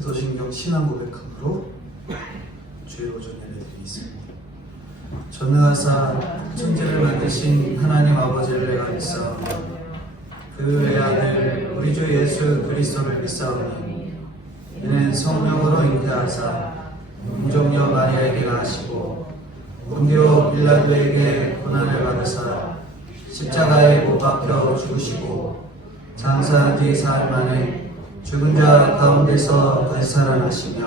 사도신경 신앙 고백함으로 주의 오전 예배 드리겠습니다. 전능하사 천지를 만드신 하나님 아버지를 내가 믿사오니 그 외아들 우리 주 예수 그리스도를 믿사오니 이는 성령으로 잉태하사 동정녀 마리아에게 나시고 본디오 빌라도에게 고난을 받으사 십자가에 못 박혀 죽으시고 장사한 뒤 사흘 만에 죽은 자 가운데서 다시 살아나시며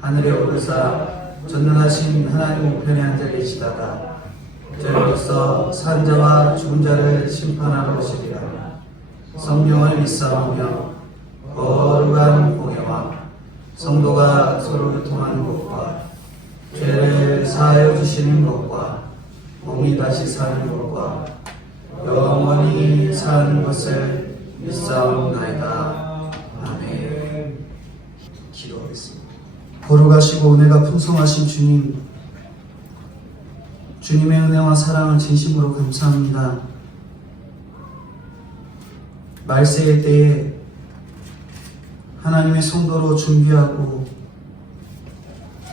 하늘에 오르사 전능하신 하나님 우편에 앉아 계시다가 저로서 산 자와 죽은 자를 심판하러 오시리라. 성령을 믿사오며 거룩한 공예와 성도가 서로 통하는 것과 죄를 사하여 주시는 것과 몸이 다시 사는 것과 영원히 사는 것을 믿사옵나이다. 아멘. 기도하겠습니다. 거룩하시고 은혜가 풍성하신 주님, 주님의 은혜와 사랑을 진심으로 감사합니다. 말세의 때에 하나님의 성도로 준비하고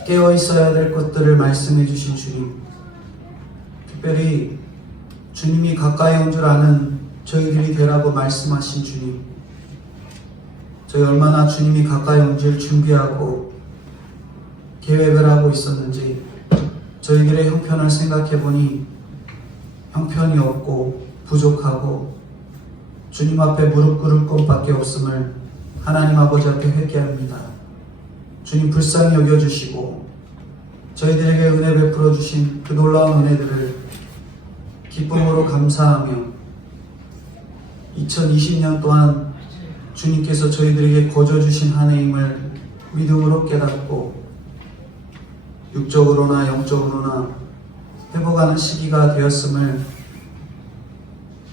깨어 있어야 될 것들을 말씀해 주신 주님, 특별히 주님이 가까이 온 줄 아는 저희들이 되라고 말씀하신 주님, 저희 얼마나 주님이 가까이 온 줄 준비하고 계획을 하고 있었는지 저희들의 형편을 생각해 보니 형편이 없고 부족하고 주님 앞에 무릎 꿇을 것밖에 없음을 하나님 아버지 앞에 회개합니다. 주님 불쌍히 여겨주시고 저희들에게 은혜 베풀어 주신 그 놀라운 은혜들을 기쁨으로 감사하며 2020년 동안 주님께서 저희들에게 거저주신 한 해임을 믿음으로 깨닫고 육적으로나 영적으로나 회복하는 시기가 되었음을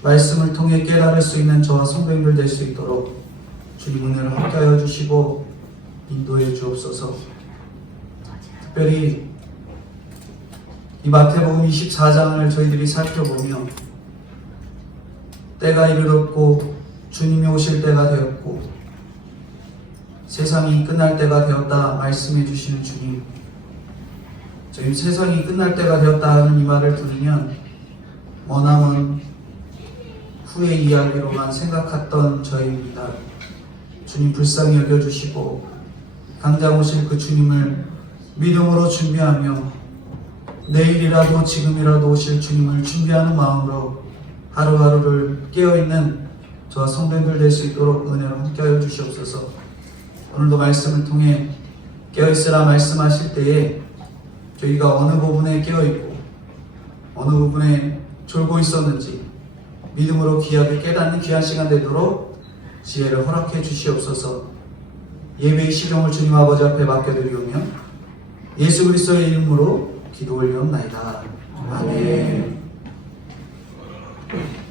말씀을 통해 깨달을 수 있는 저와 성도님들 될 수 있도록 주님 은혜를 함께하여 주시고 인도해 주옵소서. 특별히 이 마태복음 24장을 저희들이 살펴보며 때가 이르렀고 주님이 오실 때가 되었고 세상이 끝날 때가 되었다 말씀해 주시는 주님, 저희 세상이 끝날 때가 되었다 하는 이 말을 들으면 머나먼 후의 이야기로만 생각했던 저희입니다. 주님 불쌍히 여겨주시고 당장 오실 그 주님을 믿음으로 준비하며 내일이라도 지금이라도 오실 주님을 준비하는 마음으로 하루하루를 깨어있는 저와 성도님들 될 수 있도록 은혜로 함께하여 주시옵소서. 오늘도 말씀을 통해 깨어있으라 말씀하실 때에 저희가 어느 부분에 깨어있고 어느 부분에 졸고 있었는지 믿음으로 귀하게 깨닫는 귀한 시간 되도록 지혜를 허락해 주시옵소서. 예배의 시종을 주님 아버지 앞에 맡겨드리오며 예수 그리스도의 이름으로 기도 올리옵나이다. 아멘.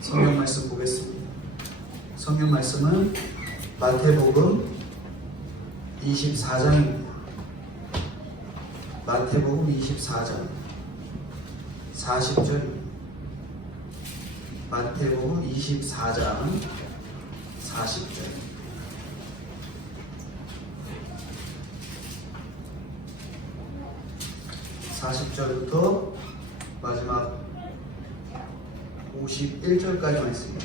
성경 말씀 보겠습니다. 성경 말씀은 마태복음 24장입니다. 마태복음 24장 40절입니다. 마태복음 24장 40절. (40절부터) 마지막 51절까지만 있습니다.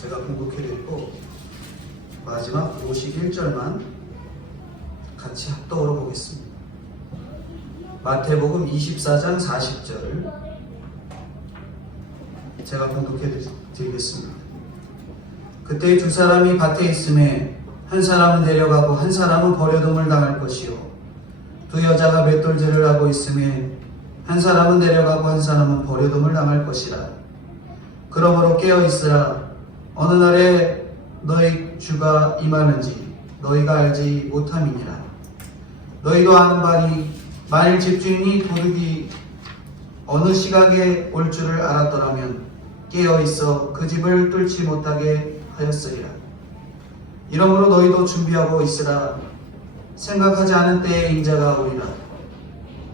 제가 공독해드리고 마지막 51절만 같이 합독으로 보겠습니다. 마태복음 24장 40절 제가 공독해드리겠습니다. 그때 두 사람이 밭에 있음에 한 사람은 데려가고 한 사람은 버려둠을 당할 것이요 두 여자가 맷돌질을 하고 있음에 한 사람은 데려가고 한 사람은 버려둠을 당할 것이라. 그러므로 깨어있으라. 어느 날에 너희 주가 임하는지 너희가 알지 못함이니라. 너희도 아는 바니 만일 집주인이 도둑이 어느 시각에 올 줄을 알았더라면 깨어있어 그 집을 뚫지 못하게 하였으리라. 이러므로 너희도 준비하고 있으라. 생각하지 않은 때에 인자가 오리라.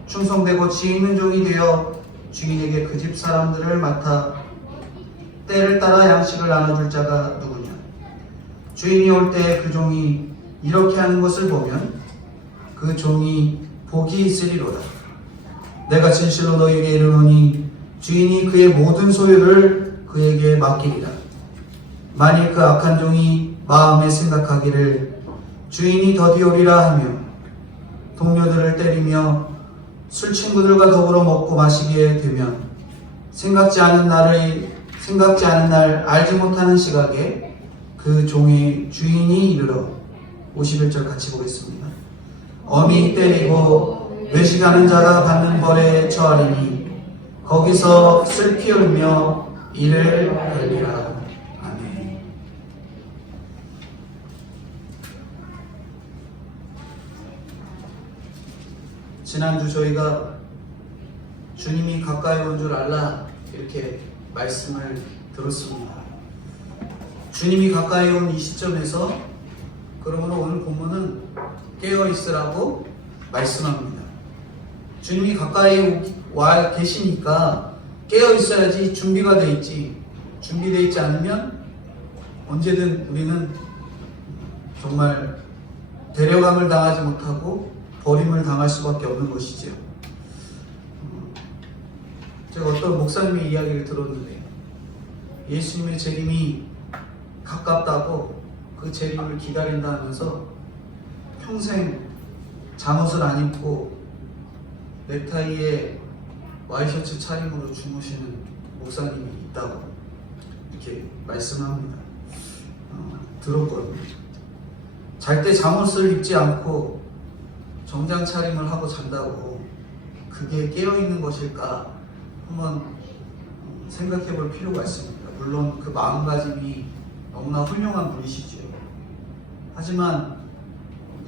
충성되고 지혜 있는 종이 되어 주인에게 그 집 사람들을 맡아 때를 따라 양식을 나눠줄 자가 누구냐. 주인이 올 때 그 종이 이렇게 하는 것을 보면 그 종이 복이 있으리로다. 내가 진실로 너희에게 이르노니 주인이 그의 모든 소유를 그에게 맡기리라. 만일 그 악한 종이 마음에 생각하기를 주인이 더디오리라 하며 동료들을 때리며 술 친구들과 더불어 먹고 마시게 되면 생각지 않은 날 알지 못하는 시각에 그 종의 주인이 이르러 51절 같이 보겠습니다. 엄히 때리고 외식하는 자가 받는 벌에 처하리니 거기서 슬피 울며 이를 갈리라. 아멘. 지난주 저희가 주님이 가까이 온 줄 알라 이렇게 말씀을 들었습니다. 주님이 가까이 온 이 시점에서 그러므로 오늘 본문은 깨어 있으라고 말씀합니다. 주님이 가까이 와 계시니까 깨어 있어야지 준비가 돼 있지. 준비되어 있지 않으면 언제든 우리는 정말 데려감을 당하지 못하고 버림을 당할 수밖에 없는 것이지요. 제가 어떤 목사님의 이야기를 들었는데 예수님의 재림이 가깝다고 그 재림을 기다린다 하면서 평생 잠옷을 안 입고 넥타이에 와이셔츠 차림으로 주무시는 목사님이 있다고 이렇게 말씀합니다. 들었거든요. 잘 때 잠옷을 입지 않고 정장 차림을 하고 잔다고 그게 깨어있는 것일까 한번 생각해 볼 필요가 있습니다. 물론 그 마음가짐이 너무나 훌륭한 분이시죠. 하지만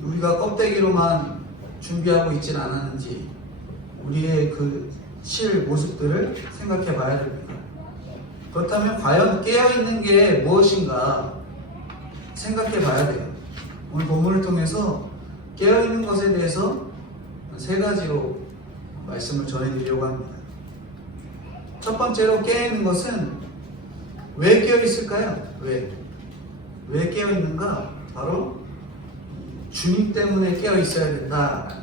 우리가 껍데기로만 준비하고 있진 않았는지 우리의 그 실 모습들을 생각해 봐야 됩니다. 그렇다면 과연 깨어있는 게 무엇인가 생각해 봐야 돼요. 오늘 본문을 통해서 깨어있는 것에 대해서 세 가지로 말씀을 전해드리려고 합니다. 첫 번째로 깨어있는 것은 왜 깨어있을까요? 왜 깨어있는가? 바로 주님 때문에 깨어있어야 된다.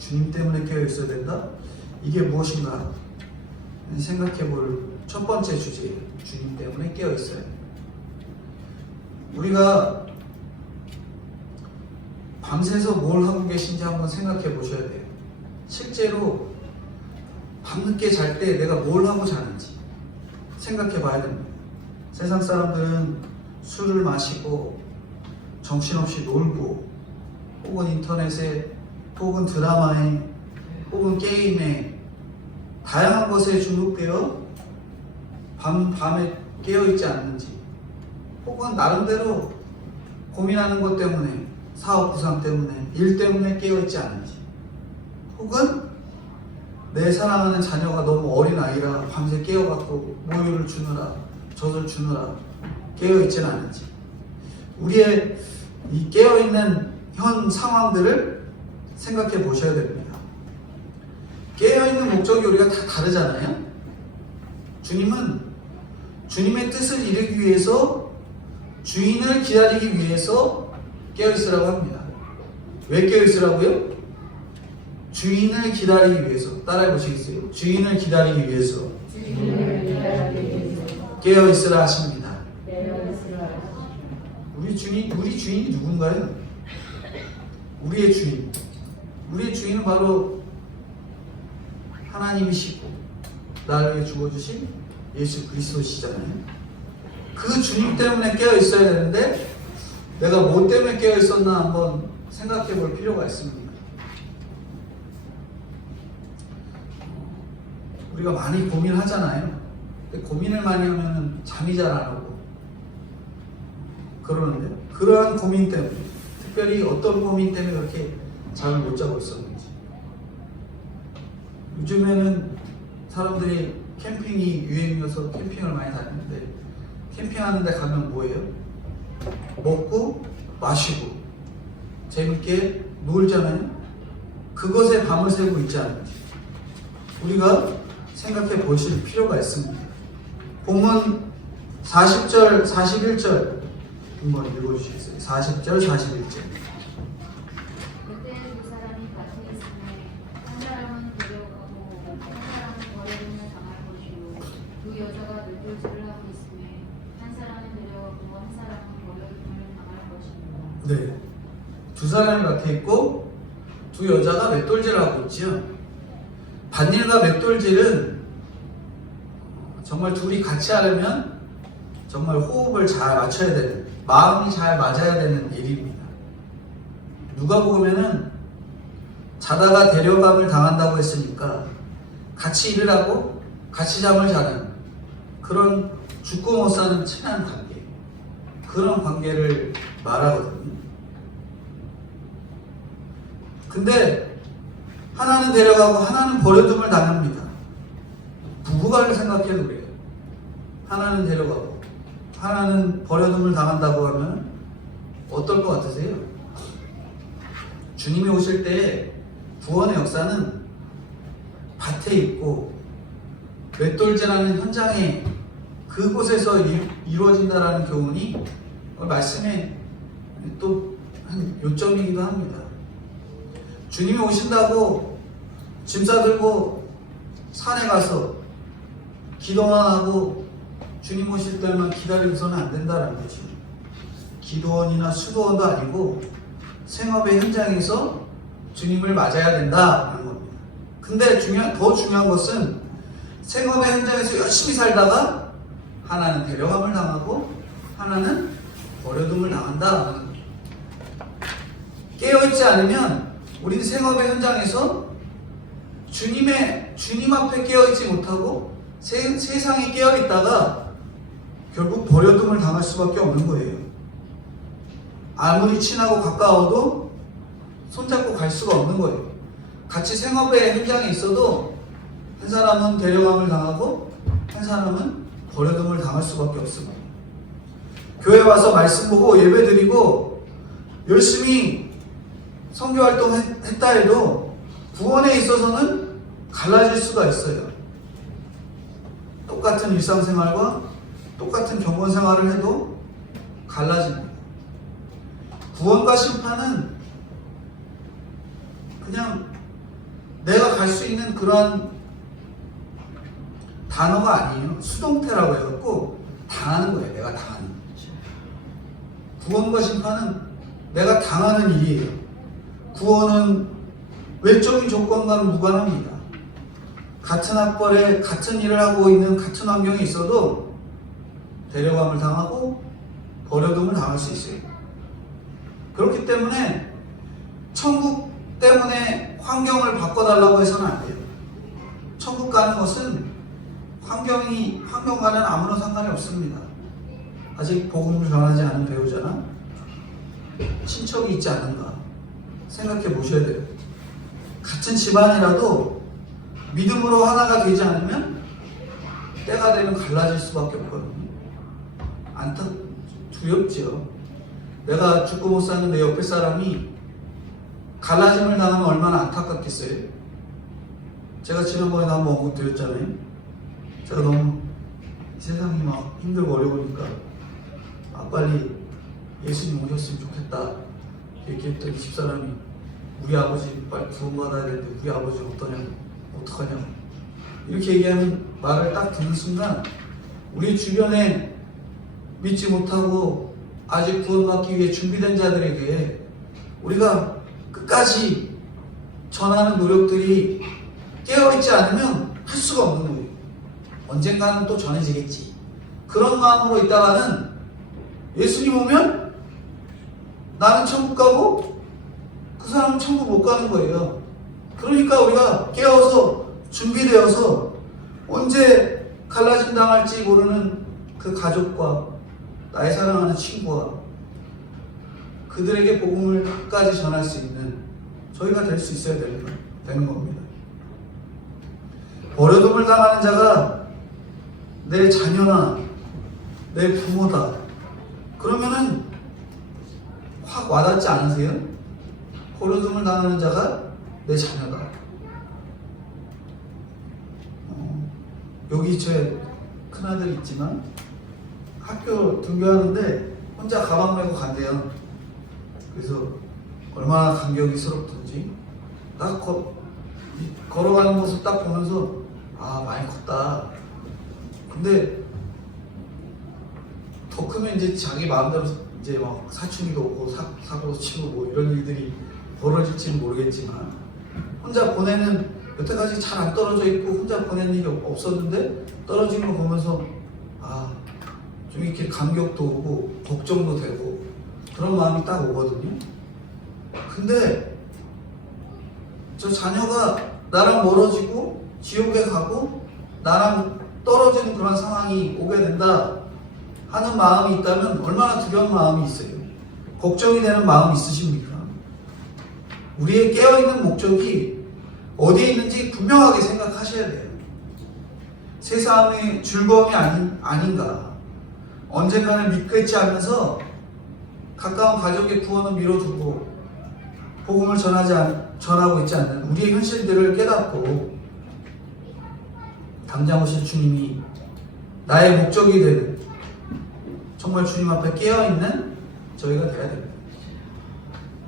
주님 때문에 깨어있어야 된다? 이게 무엇인가 생각해 볼 첫 번째 주제예요. 주님 때문에 깨어있어야 된다. 우리가 밤새서 뭘 하고 계신지 한번 생각해 보셔야 돼요. 실제로 밤늦게 잘 때 내가 뭘 하고 자는지 생각해 봐야 됩니다. 세상 사람들은 술을 마시고 정신없이 놀고 혹은 인터넷에 혹은 드라마에 혹은 게임에 다양한 것에 중독되어 밤에 깨어있지 않는지 혹은 나름대로 고민하는 것 때문에 사업 구상 때문에 일 때문에 깨어있지 않는지 혹은 내 사랑하는 자녀가 너무 어린 아이라 밤새 깨어갖고 모유를 주느라 젖을 주느라 깨어있지는 않은지 우리의 이 깨어있는 현 상황들을 생각해 보셔야 됩니다. 깨어있는 목적이 우리가 다 다르잖아요. 주님은 주님의 뜻을 이루기 위해서 주인을 기다리기 위해서 깨어있으라고 합니다. 왜 깨어있으라고요? 주인을 기다리기 위해서. 따라해 보시겠어요? 주인을 기다리기 위해서 깨어있으라 하십니다. 우리 주인이 누군가요? 우리의 주인은 바로 하나님이시고 나를 위해 죽어주신 예수 그리스도시잖아요. 그 주님 때문에 깨어있어야 되는데 내가 뭐 때문에 깨어있었나 한번 생각해 볼 필요가 있습니다. 우리가 많이 고민하잖아요. 근데 고민을 많이 하면 잠이 잘 안 오고 그러는데 그러한 고민 때문에 특별히 어떤 고민 때문에 그렇게 잠을 못 자고 있었는지. 요즘에는 사람들이 캠핑이 유행이어서 캠핑을 많이 다니는데 캠핑하는 데 가면 뭐예요? 먹고 마시고 재밌게 놀잖아요. 그것에 밤을 새고 있지 않은지 우리가 생각해 보실 필요가 있습니다. 본문 40절, 41절 한번 읽어주시겠어요? 40절, 41절. 그때 두 사람이 밭에 있으매 한 사람은 데려가고 한 사람은 버려둠을 당할 것이요 두 여자가 맷돌질을 하고 있으매 한 사람은 데려가고 한 사람은 버려둠을 당할 것이니라. 네. 두 사람이 밭에 있고 두 여자가 맷돌질을 하고 있지요. 밭일과 맷돌질은 정말 둘이 같이 하려면 정말 호흡을 잘 맞춰야 되는, 마음이 잘 맞아야 되는 일입니다. 누가복음에는 자다가 데려감을 당한다고 했으니까 같이 일을 하고 같이 잠을 자는 그런 죽고 못 사는 친한 관계, 그런 관계를 말하거든요. 근데 하나는 데려가고 하나는 버려둠을 당합니다. 부부간을 생각해도 그래요. 하나는 데려가고 하나는 버려둠을 당한다고 하면 어떨 것 같으세요? 주님이 오실 때 구원의 역사는 밭에 있고 맷돌질하는 현장에 그곳에서 이루어진다라는 교훈이 말씀의 또 한 요점이기도 합니다. 주님이 오신다고 짐 싸들고 산에 가서 기도만 하고 주님 오실 때만 기다리고서는 안 된다는 거죠. 기도원이나 수도원도 아니고 생업의 현장에서 주님을 맞아야 된다는 겁니다. 근데 더 중요한 것은 생업의 현장에서 열심히 살다가 하나는 데려감을 당하고 하나는 버려둠을 당한다는 겁니다. 깨어있지 않으면 우린 생업의 현장에서 주님 앞에 깨어있지 못하고 세상에 깨어있다가 결국 버려둠을 당할 수밖에 없는 거예요. 아무리 친하고 가까워도 손잡고 갈 수가 없는 거예요. 같이 생업의 현장에 있어도 한 사람은 데려감을 당하고 한 사람은 버려둠을 당할 수밖에 없습니다. 교회 와서 말씀 보고 예배 드리고 열심히 선교활동 했다 해도 구원에 있어서는 갈라질 수가 있어요. 똑같은 일상생활과 똑같은 경건생활을 해도 갈라집니다. 구원과 심판은 그냥 내가 갈 수 있는 그러한 단어가 아니에요. 수동태라고 해갖고 당하는 거예요. 내가 당하는 거죠. 구원과 심판은 내가 당하는 일이에요. 구원은 외적인 조건과는 무관합니다. 같은 학벌에 같은 일을 하고 있는 같은 환경에 있어도 데려감을 당하고 버려둠을 당할 수 있어요. 그렇기 때문에 천국 때문에 환경을 바꿔달라고 해서는 안 돼요. 천국 가는 것은 환경과는 아무런 상관이 없습니다. 아직 복음을 전하지 않은 배우자나 친척이 있지 않은가 생각해 보셔야 돼요. 같은 집안이라도 믿음으로 하나가 되지 않으면 때가 되면 갈라질 수밖에 없거든요. 두렵죠. 내가 죽고 못 사는 내 옆에 사람이 갈라짐을 당하면 얼마나 안타깝겠어요. 제가 지난번에 한번 언급드렸잖아요. 제가 너무 세상이 막 힘들고 어려우니까 빨리 예수님 오셨으면 좋겠다 얘기했더니 집사람이 우리 아버지 빨리 구원받아야 되는데 우리 아버지 어떡하냐 이렇게 얘기하는 말을 딱 듣는 순간 우리 주변에 믿지 못하고 아직 구원받기 위해 준비된 자들에게 우리가 끝까지 전하는 노력들이 깨어있지 않으면 할 수가 없는 거예요. 언젠가는 또 전해지겠지. 그런 마음으로 있다가는 예수님 오면 나는 천국 가고 그 사람은 천국 못 가는 거예요. 그러니까 우리가 깨어서 준비되어서 언제 갈라짐 당할지 모르는 그 가족과 나의 사랑하는 친구와 그들에게 복음을 끝까지 전할 수 있는 저희가 될 수 있어야 되는 겁니다. 버려둠을 당하는 자가 내 자녀나 내 부모다. 그러면은 확 와닿지 않으세요? 버려둠을 당하는 자가 내 자녀다. 여기 제 큰아들이 있지만 학교 등교하는데 혼자 가방 메고 간대요. 그래서 얼마나 감격스럽던지 딱 걸어가는 모습 딱 보면서 아, 많이 컸다. 근데 더 크면 이제 자기 마음대로 이제 막 사춘기도 오고 사고도 치고 뭐 이런 일들이 벌어질지는 모르겠지만, 혼자 보내는, 여태까지 잘 안 떨어져 있고 혼자 보낸 일이 없었는데 떨어지는 거 보면서 아, 좀 이렇게 감격도 오고 걱정도 되고 그런 마음이 딱 오거든요. 근데 저 자녀가 나랑 멀어지고 지옥에 가고 나랑 떨어지는 그런 상황이 오게 된다 하는 마음이 있다면 얼마나 두려운 마음이 있어요. 걱정이 되는 마음이 있으십니까? 우리의 깨어있는 목적이 어디에 있는지 분명하게 생각하셔야 돼요. 세상의 즐거움이 아닌가. 언젠가는 믿겠지 하면서 가까운 가족의 구원을 미뤄두고 복음을 전하고 있지 않는 우리의 현실들을 깨닫고 당장 오실 주님이 나의 목적이 되는, 정말 주님 앞에 깨어있는 저희가 되어야 됩니다.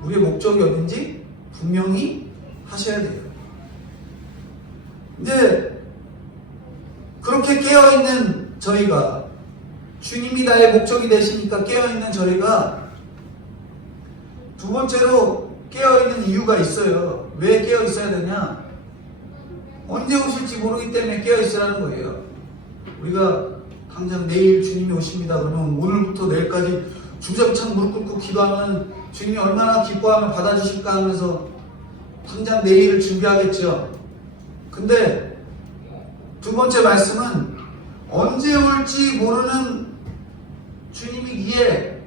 우리의 목적이 어딘지 분명히 하셔야 돼요. 근데 그렇게 깨어있는 저희가, 주님이 나의 목적이 되시니까 깨어있는 저희가 두 번째로 깨어있는 이유가 있어요. 왜 깨어있어야 되냐? 언제 오실지 모르기 때문에 깨어있으라는 거예요. 우리가 당장 내일 주님이 오십니다 그러면 오늘부터 내일까지 주저창 무릎 꿇고 기도하면 주님이 얼마나 기뻐하면 받아주실까 하면서 당장 내일을 준비하겠죠. 근데 두 번째 말씀은 언제 올지 모르는 주님이기에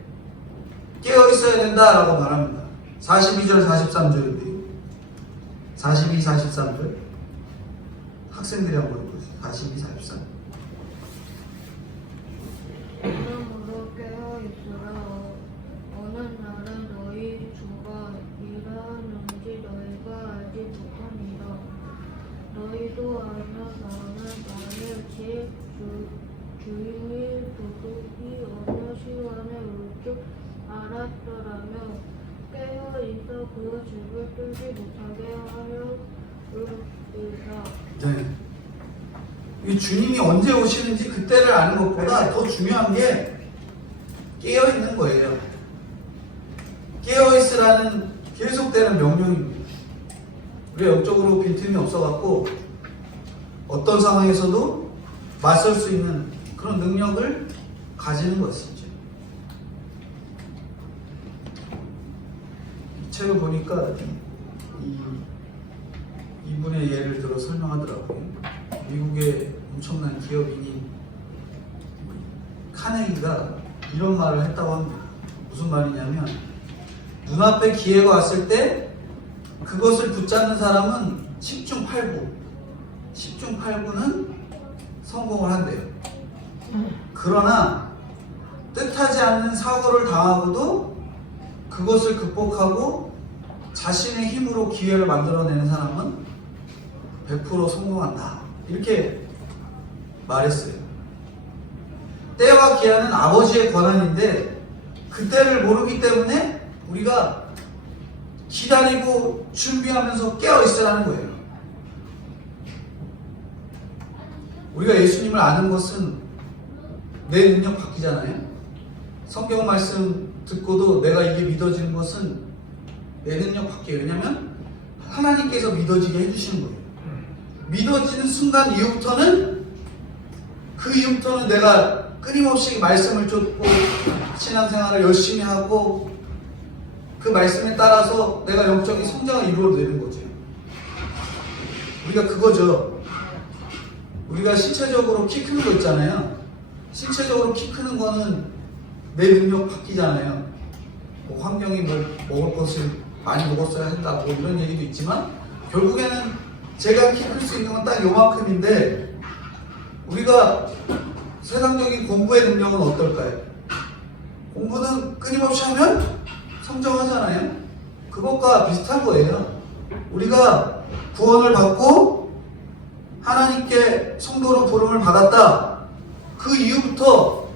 깨어 있어야 된다라고 말합니다. 42절 43절인데요. 42, 43절 학생들이 한번 읽어주세요. 42, 43. 그러므로 깨어있으라. 어느 날에 너희 주가 일하는지 너희가 알지 못하니라. 너희도 알면 나는 나의 집 주인이 도둑이 어느 시간에 올 줄 알았더라면 깨어있어 그 집을 뚫지 못하게 하려니라. 네. 이 주님이 언제 오시는지 그때를 아는 것보다 더 중요한 게 깨어있는 거예요. 깨어있으라는 계속되는 명령입니다. 우리가 영적으로 빈틈이 없어갖고 어떤 상황에서도 맞설 수 있는 그런 능력을 가지는 것이죠. 이 책을 보니까 이분의 예를 들어 설명하더라고요. 미국의 엄청난 기업인인 카네기가 이런 말을 했다고 합니다. 무슨 말이냐면, 눈앞에 기회가 왔을 때 그것을 붙잡는 사람은 10중 8구, 10중 8구는 성공을 한대요. 그러나 뜻하지 않는 사고를 당하고도 그것을 극복하고 자신의 힘으로 기회를 만들어내는 사람은 100% 성공한다. 이렇게 말했어요. 때와 기한은 아버지의 권한인데 그 때를 모르기 때문에 우리가 기다리고 준비하면서 깨어있으라는 거예요. 우리가 예수님을 아는 것은 내 능력 바뀌잖아요. 성경 말씀 듣고도 내가 이게 믿어지는 것은 내 능력 바뀌어요. 왜냐하면 하나님께서 믿어지게 해주시는 거예요. 믿어지는 순간 이후부터는, 그 이후부터는 내가 끊임없이 말씀을 쫓고 신앙생활을 열심히 하고 그 말씀에 따라서 내가 영적인 성장을 이루어내는 거죠. 우리가 그거죠. 우리가 신체적으로 키 크는 거 있잖아요. 신체적으로 키 크는 거는 내 능력 바뀌잖아요. 뭐 환경이 뭐 먹을 것을 많이 먹었어야 한다 뭐 이런 얘기도 있지만, 결국에는 제가 키 클 수 있는 건 딱 요만큼인데, 우리가 세상적인 공부의 능력은 어떨까요? 공부는 끊임없이 하면 성장하잖아요. 그것과 비슷한 거예요. 우리가 구원을 받고 하나님께 성도로 부름을 받았다. 그 이후부터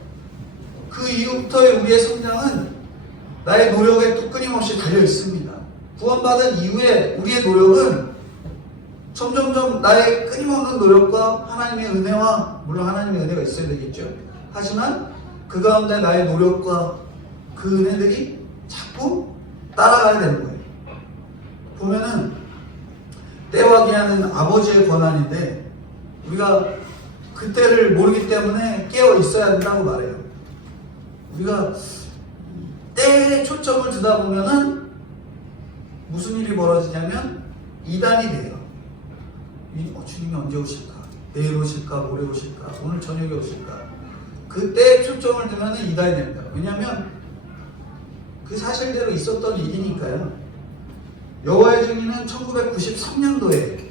그 이후부터의 우리의 성장은 나의 노력에 또 끊임없이 달려 있습니다. 구원받은 이후에 우리의 노력은 점점점 나의 끊임없는 노력과 하나님의 은혜와, 물론 하나님의 은혜가 있어야 되겠죠. 하지만 그 가운데 나의 노력과 그 은혜들이 자꾸 따라가야 되는 거예요. 보면은 때와 기한은 아버지의 권한인데 우리가 그때를 모르기 때문에 깨어 있어야 된다고 말해요. 우리가 때에 초점을 두다 보면은 무슨 일이 벌어지냐면 이단이 돼요. 주님이 언제 오실까? 내일 오실까? 모레 오실까? 오늘 저녁에 오실까? 그때에 초점을 두면은 이단이 됩니다. 왜냐하면 그 사실대로 있었던 일이니까요. 여호와의 증인은 1993년도에,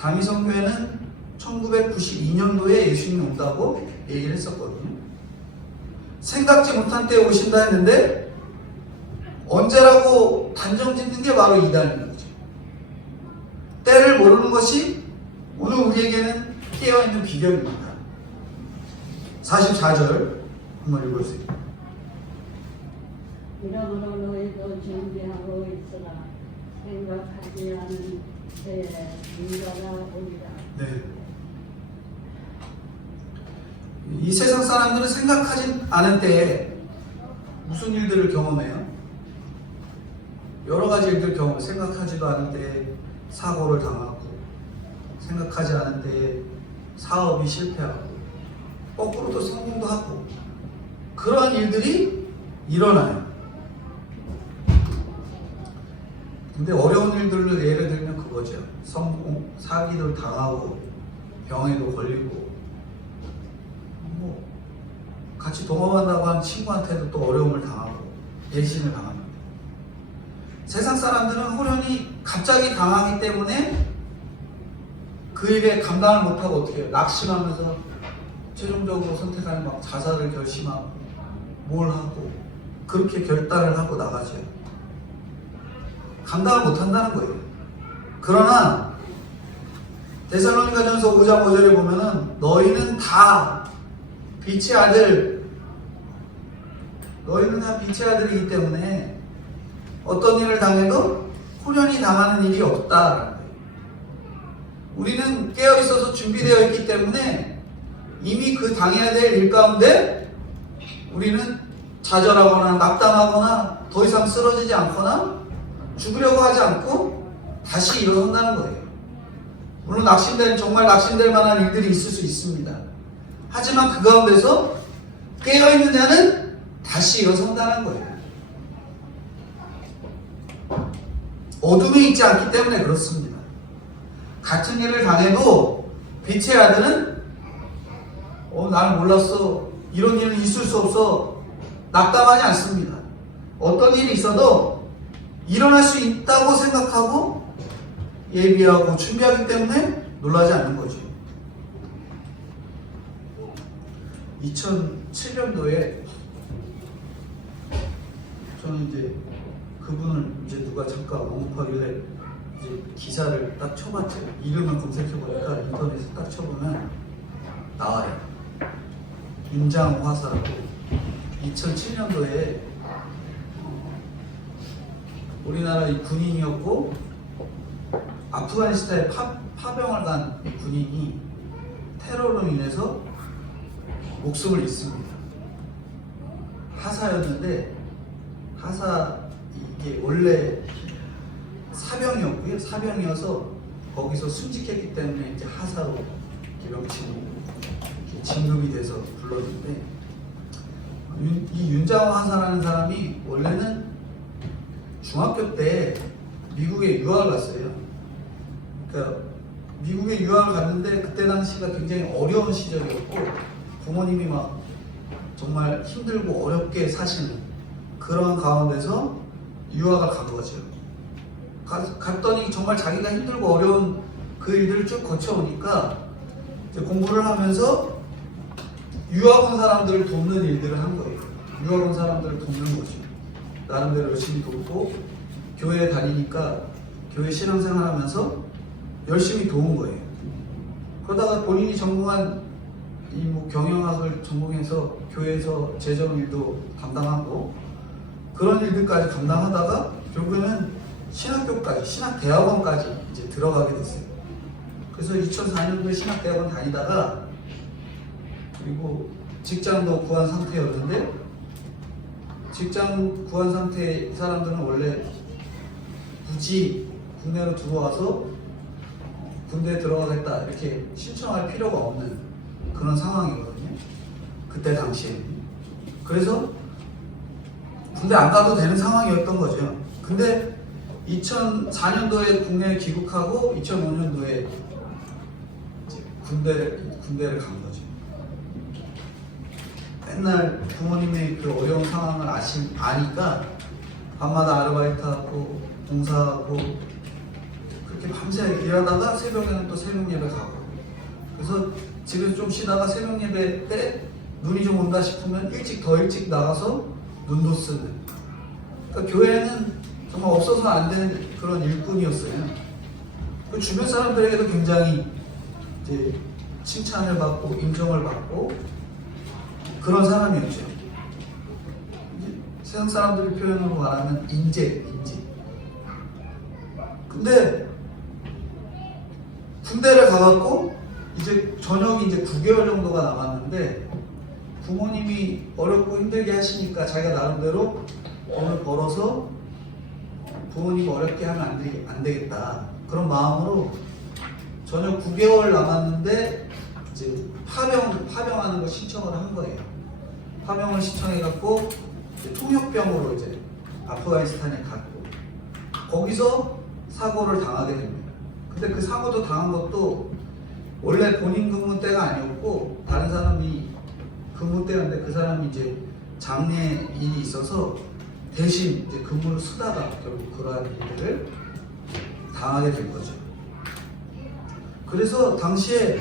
다미성교회는 1992년도에 예수님이 온다고 얘기를 했었거든요. 생각지 못한 때에 오신다 했는데 언제라고 단정 짓는 게 바로 이단인 거죠. 때를 모르는 것이 오늘 우리에게는 깨어있는 비결입니다. 44절 한번 읽어주세요. 이러므로 너희도 준비하고 있으라. 생각하지 않은 때에 인자가 오리라. 네. 이 세상 사람들은 생각하지 않은 때에 무슨 일들을 경험해요? 여러 가지 일들을 경험해요. 생각하지도 않은 때에 사고를 당하고, 생각하지 않은 때에 사업이 실패하고, 거꾸로도 성공도 하고, 그러한 일들이 일어나요. 근데 어려운 일들을 예를 들면 그거죠. 성공, 사기를 당하고, 병에도 걸리고, 같이 동업한다고 한 친구한테도 또 어려움을 당하고 배신을 당합니다. 세상 사람들은 호련히 갑자기 당하기 때문에 그 일에 감당을 못하고 어떻게 해요? 낙심하면서 최종적으로 선택하는 막 자살을 결심하고 뭘 하고 그렇게 결단을 하고 나가죠. 감당을 못한다는 거예요. 그러나 데살로니가전서 5장 5절에 보면은 너희는 다 빛의 아들, 너희는 다 빛의 아들이기 때문에 어떤 일을 당해도 호련히 당하는 일이 없다라는 거예요. 우리는 깨어있어서 준비되어 있기 때문에 이미 그 당해야 될 일 가운데 우리는 좌절하거나 낙담하거나 더 이상 쓰러지지 않거나 죽으려고 하지 않고 다시 일어선다는 거예요. 물론 정말 낙심될 만한 일들이 있을 수 있습니다. 하지만 그 가운데서 깨어있는 자는 다시 일어선다는 거예요. 어둠에 있지 않기 때문에 그렇습니다. 같은 일을 당해도 빛의 아들은 나는 몰랐어, 이런 일은 있을 수 없어, 낙담하지 않습니다. 어떤 일이 있어도 일어날 수 있다고 생각하고 예비하고 준비하기 때문에 놀라지 않는 거죠. 2007년도에 저는 이제 그분을 이제 누가 잠깐 언급하길래 이제 기사를 딱 쳐봤죠. 이름을 검색해보니까 인터넷에 딱 쳐보면 나와요. 임장화사라고 2007년도에 우리나라 이 군인이었고 아프가니스탄에 파병을 간 이 군인이 테러로 인해서 목숨을 잃습니다. 하사였는데 이게 원래 사병이었고요. 사병이어서 거기서 순직했기 때문에 이제 하사로 명칭이 진급이 돼서 불렀는데 이 윤장호 하사라는 사람이 원래는 중학교 때 미국에 유학을 갔어요. 그러니까 미국에 유학을 갔는데 그때 당시가 굉장히 어려운 시절이었고 부모님이 막 정말 힘들고 어렵게 사시는 그런 가운데서 유학을 간 거죠. 갔더니 정말 자기가 힘들고 어려운 그 일들을 쭉 거쳐오니까 이제 공부를 하면서 유학 온 사람들을 돕는 일들을 한 거예요. 유학 온 사람들을 돕는 거죠. 나름대로 열심히 돕고 교회에 다니니까 교회 신앙생활 하면서 열심히 도운 거예요. 그러다가 본인이 전공한 이 뭐 경영학을 전공해서 교회에서 재정 일도 담당하고 그런 일들까지 감당하다가 결국에는 신학교까지, 신학대학원까지 이제 들어가게 됐어요. 그래서 2004년도에 신학대학원 다니다가 그리고 직장도 구한 상태였는데 직장 구한 상태의 사람들은 원래 굳이 국내로 들어와서 군대에 들어가겠다 이렇게 신청할 필요가 없는 그런 상황이거든요. 그때 당시에는. 그래서 군대 안 가도 되는 상황이었던 거죠. 근데 2004년도에 국내에 귀국하고 2005년도에 군대를 간 거죠. 맨날 부모님의 그 어려운 상황을 아니까 밤마다 아르바이트하고 봉사하고 그렇게 밤새 일하다가 새벽에는 또 새벽 예배 가고 그래서 집에서 좀 쉬다가 새벽 예배 때 눈이 좀 온다 싶으면 더 일찍 나가서 눈도 쓰는 그러니까 교회는 정말 없어서 안 되는 그런 일꾼이었어요. 그 주변 사람들에게도 굉장히 이제 칭찬을 받고 인정을 받고 그런 사람이었죠. 세상 사람들 표현으로 말하면 인재. 근데 군대를 가갖고 이제 전역이 이제 9개월 정도가 남았는데 부모님이 어렵고 힘들게 하시니까 자기가 나름대로 돈을 벌어서 부모님 어렵게 하면 안 되겠다 그런 마음으로 전역 9개월 남았는데 이제 파병하는 걸 신청을 한 거예요. 파병을 신청해갖고 통역병으로 이제 아프가니스탄에 갔고 거기서 사고를 당하게 됩니다. 근데 그 사고도 당한 것도 원래 본인 근무 때가 아니었고 다른 사람이 근무 때였는데 그 사람이 이제 장례 일이 있어서 대신 이제 근무를 쓰다가 결국 그러한 일들을 당하게 된 거죠. 그래서 당시에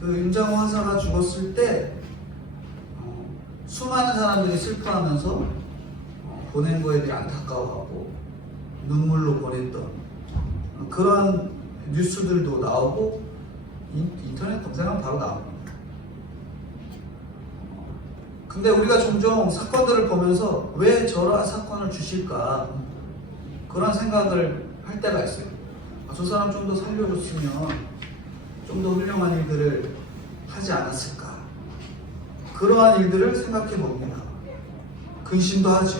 그 윤장호 환사가 죽었을 때 수많은 사람들이 슬퍼하면서 보낸 거에 대해 안타까워하고 눈물로 보냈던 그런 뉴스들도 나오고 인터넷 검색하면 바로 나옵니다. 근데 우리가 종종 사건들을 보면서 왜 저러한 사건을 주실까 그런 생각을 할 때가 있어요. 저 사람 좀 더 살려줬으면 좀 더 훌륭한 일들을 하지 않았을까 그러한 일들을 생각해 봅니다. 근심도 하죠.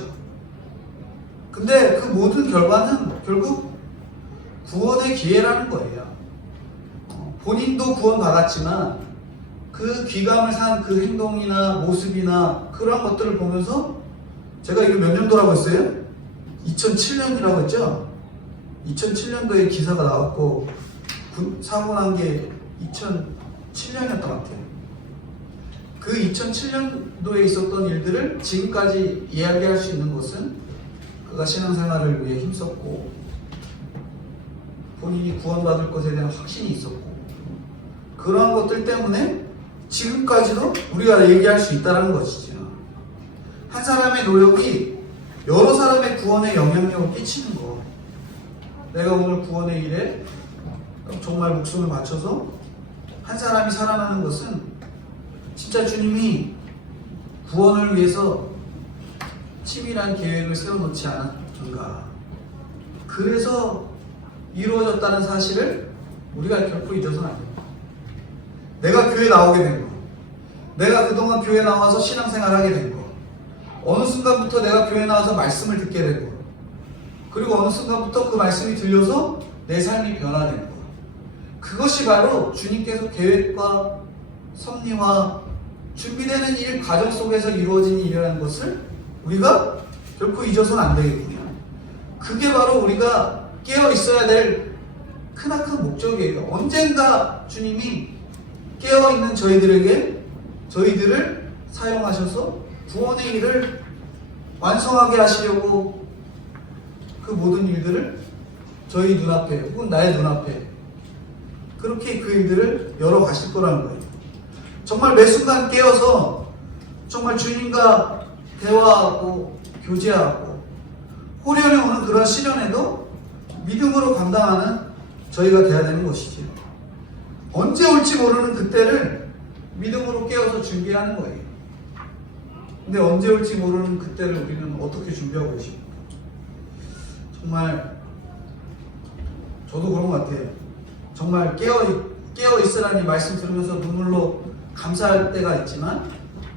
근데 그 모든 결과는 결국 구원의 기회라는 거예요. 본인도 구원받았지만 그 귀감을 산 그 행동이나 모습이나 그런 것들을 보면서 제가 이거 몇 년도라고 했어요? 2007년이라고 했죠? 2007년도에 기사가 나왔고 사고 난 게 2007년이었던 것 같아요. 그 2007년도에 있었던 일들을 지금까지 이야기할 수 있는 것은 그가 신앙생활을 위해 힘썼고 본인이 구원받을 것에 대한 확신이 있었고 그러한 것들 때문에 지금까지도 우리가 얘기할 수 있다는 것이죠. 한 사람의 노력이 여러 사람의 구원에 영향력을 끼치는 거. 내가 오늘 구원의 일에 정말 목숨을 바쳐서 한 사람이 살아나는 것은 진짜 주님이 구원을 위해서 치밀한 계획을 세워놓지 않았던가. 그래서 이루어졌다는 사실을 우리가 결코 잊어서는 안 됩니다. 내가 교회 나오게 된 거, 내가 그동안 교회 나와서 신앙생활하게 된 거, 어느 순간부터 내가 교회 나와서 말씀을 듣게 된 거, 그리고 어느 순간부터 그 말씀이 들려서 내 삶이 변화된 거, 그것이 바로 주님께서 계획과 섭리와 준비되는 일 과정 속에서 이루어진 일이라는 것을 우리가 결코 잊어서는 안 되겠군요. 그게 바로 우리가 깨어 있어야 될 크나큰 목적이에요. 언젠가 주님이 깨어 있는 저희들을 사용하셔서 구원의 일을 완성하게 하시려고 그 모든 일들을 저희 눈앞에 혹은 나의 눈앞에 그렇게 그 일들을 열어가실 거라는 거예요. 정말 매 순간 깨어서 정말 주님과 대화하고 교제하고 호련히 오는 그런 시련에도 믿음으로 감당하는 저희가 돼야 되는 것이죠. 언제 올지 모르는 그때를 믿음으로 깨어서 준비하는 거예요. 근데 언제 올지 모르는 그때를 우리는 어떻게 준비하고 계십니까? 정말 저도 그런 것 같아요. 정말 깨어 있으라니 말씀 들으면서 눈물로 감사할 때가 있지만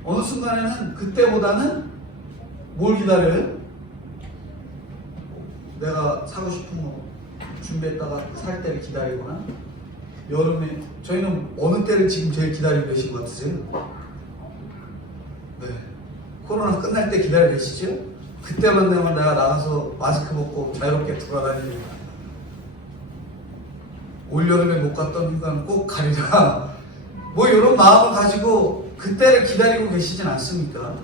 어느 순간에는 그때보다는 뭘 기다려요? 내가 사고 싶은 거 준비했다가 살 때를 기다리거나 여름에 저희는 어느 때를 지금 제일 기다리고 계신 것 같으세요? 네. 코로나 끝날 때 기다리고 계시죠? 그때만 되면 내가 나가서 마스크 벗고 자유롭게 돌아다니는 올여름에 못 갔던 휴가는 꼭 가리라 뭐 이런 마음을 가지고 그때를 기다리고 계시진 않습니까?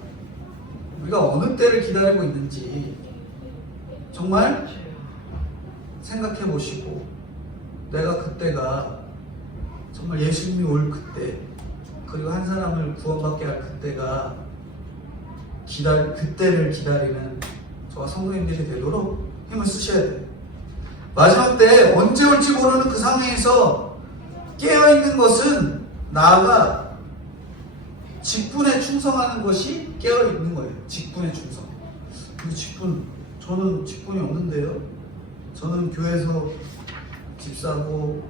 우리가 어느 때를 기다리고 있는지 정말 생각해 보시고 내가 그때가 정말 예수님이 올 그때 그리고 한 사람을 구원받게 할 그때가 그때를 기다리는 저와 성도님들이 되도록 힘을 쓰셔야 돼요. 마지막 때 언제 올지 모르는 그 상황에서 깨어있는 것은 나아가 직분에 충성하는 것이 깨어있는 거예요. 직분에 충성. 근데 저는 직분이 없는데요. 저는 교회에서 집사고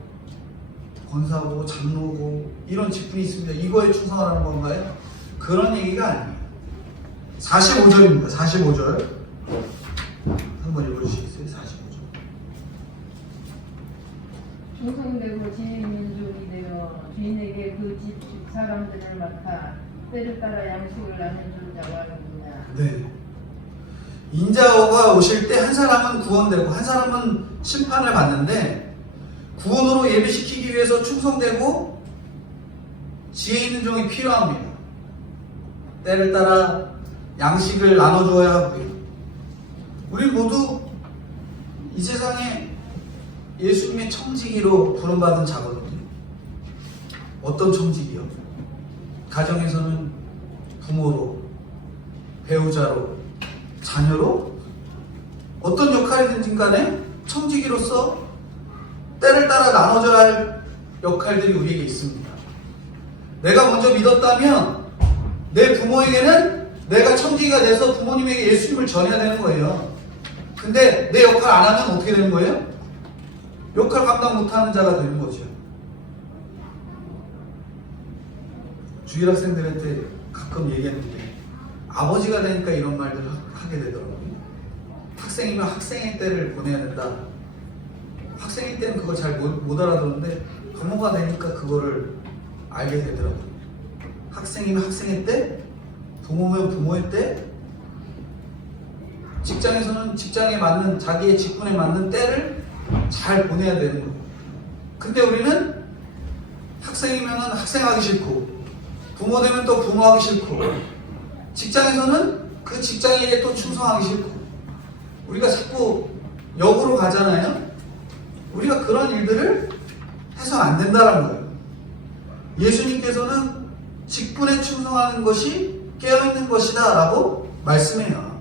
권사고 장로고 이런 직분이 있습니다. 이거에 충성하라는 건가요? 그런 얘기가 아니에요. 45절입니다. 45절 한번 읽어주시겠어요? 45절. 충성되고 지민족이 되어 주인에게 그 집 사람들을 맡아 때를 따라 양식을 나눠줄 자가 누구냐. 네. 인자가 오실 때 한 사람은 구원되고 한 사람은 심판을 받는데 구원으로 예비시키기 위해서 충성되고 지혜 있는 종이 필요합니다. 때를 따라 양식을 나눠줘야 하고요. 우리 모두 이 세상에 예수님의 청지기로 부름받은 자거든요. 어떤 청지기요? 가정에서는 부모로, 배우자로, 자녀로 어떤 역할이든지 간에 청지기로서 때를 따라 나눠져야 할 역할들이 우리에게 있습니다. 내가 먼저 믿었다면 내 부모에게는 내가 청지기가 돼서 부모님에게 예수님을 전해야 되는 거예요. 근데 내 역할 안 하면 어떻게 되는 거예요? 역할 감당 못하는 자가 되는 거죠. 주일 학생들한테 가끔 얘기했는데 아버지가 되니까 이런 말들을 하게 되더라고요. 학생이면 학생의 때를 보내야 된다. 학생일 때는 그걸 잘 못 알아듣는데 부모가 되니까 그거를 알게 되더라고요. 학생이면 학생의 때, 부모면 부모의 때, 직장에서는 직장에 맞는 자기의 직분에 맞는 때를 잘 보내야 되는 거예요. 근데 우리는 학생이면 학생하기 싫고 부모 되면 또 부모하기 싫고 직장에서는 그 직장인에 또 충성하기 싫고 우리가 자꾸 역으로 가잖아요. 우리가 그런 일들을 해서는 안 된다는 거예요. 예수님께서는 직분에 충성하는 것이 깨어있는 것이다 라고 말씀해요.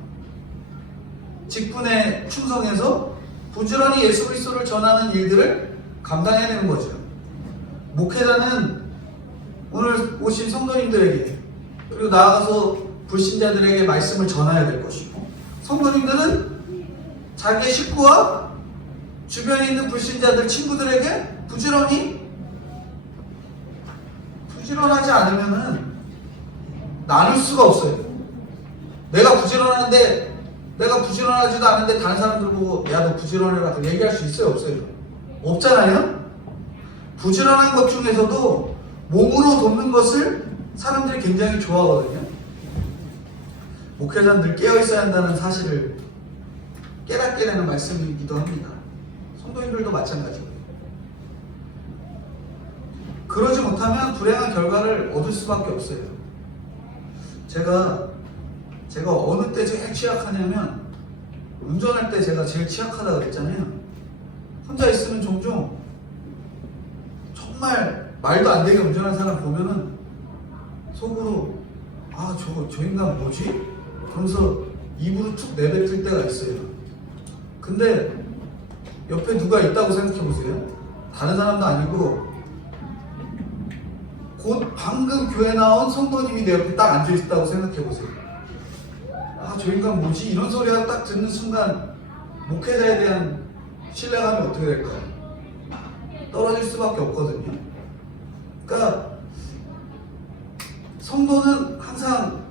직분에 충성해서 부지런히 예수 그리스도를 전하는 일들을 감당해야 되는 거죠. 목회자는 오늘 오신 성도님들에게 그리고 나아가서 불신자들에게 말씀을 전해야 될 것이고 성도님들은 자기의 식구와 주변에 있는 불신자들 친구들에게 부지런하지 않으면은 나눌 수가 없어요. 내가 부지런한데 내가 부지런하지도 않은데 다른 사람들 보고 야 너 부지런해라 얘기할 수 있어요? 없어요? 없잖아요. 부지런한 것 중에서도 몸으로 돕는 것을 사람들이 굉장히 좋아하거든요. 목회자는 늘 깨어있어야 한다는 사실을 깨닫게 되는 말씀이기도 합니다. 성도님들도 마찬가지고요. 그러지 못하면 불행한 결과를 얻을 수밖에 없어요. 제가 어느 때 제일 취약하냐면 운전할 때 제가 제일 취약하다고 그랬잖아요. 혼자 있으면 종종 정말 말도 안 되게 운전하는 사람 보면은 속으로 아 저 인간 뭐지? 그러면서 입으로 툭 내뱉을 때가 있어요. 근데 옆에 누가 있다고 생각해 보세요. 다른 사람도 아니고 곧 방금 교회 나온 성도님이 내 옆에 딱 앉아있다고 생각해보세요. 아, 저 인간 뭐지? 이런 소리가 딱 듣는 순간 목회자에 대한 신뢰감이 어떻게 될까요? 떨어질 수밖에 없거든요. 그러니까 성도는 항상